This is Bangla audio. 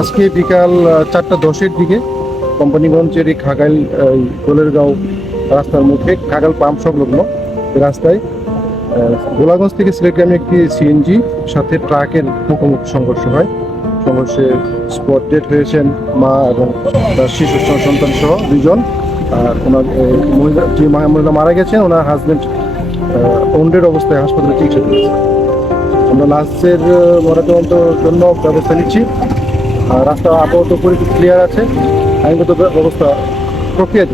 আজকে বিকাল চারটা দশের দিকে কোম্পানিগঞ্জের এই খাগাইল গোলেরগাঁও রাস্তার মুখে খাগাল পাম্প সংলগ্ন রাস্তায় গোলাগঞ্জ থেকে সিলেটগামী একটি সিএনজি সাথে ট্রাকের মুখোমুখি সংঘর্ষ হয়। সংঘর্ষে স্পট ডেট হয়েছেন মা এবং তার শিশু, সন্তান সহ দুজন আর ওনার মহিলা, যে মহিলা মারা গেছেন, ওনার হাজবেন্ড ওন্ডের অবস্থায় হাসপাতালে চিকিৎসা আমরা লাঞ্চের আহ, ময়নাতদন্তের জন্য ব্যবস্থা নিচ্ছি। রাস্তা আপাতত পরিস্থিতি ক্লিয়ার আছে। আইনগত ব্য- ব্যবস্থা প্রক্রিয়া